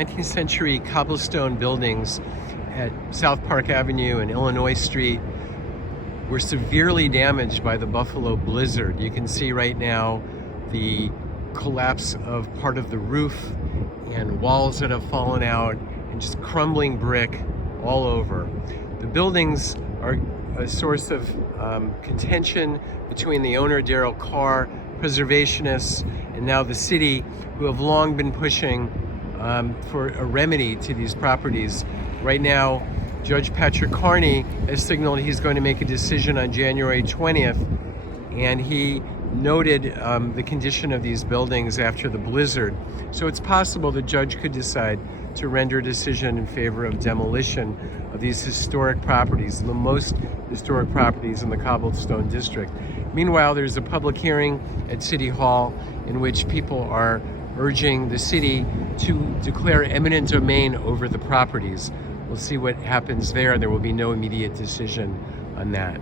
19th century cobblestone buildings at South Park Avenue and Illinois Street were severely damaged by the Buffalo blizzard. You can see right now the collapse of part of the roof and walls that have fallen out and just crumbling brick all over. The buildings are a source of contention between the owner, Darrell Carr, preservationists, and now the city, who have long been pushing for a remedy to these properties. Right now, Judge Patrick Carney has signaled he's going to make a decision on January 20th, and he noted the condition of these buildings after the blizzard. So it's possible the judge could decide to render a decision in favor of demolition of these historic properties, the most historic properties in the Cobblestone District. Meanwhile, there's a public hearing at City Hall in which people are urging the city to declare eminent domain over the properties. We'll see what happens there. There will be no immediate decision on that.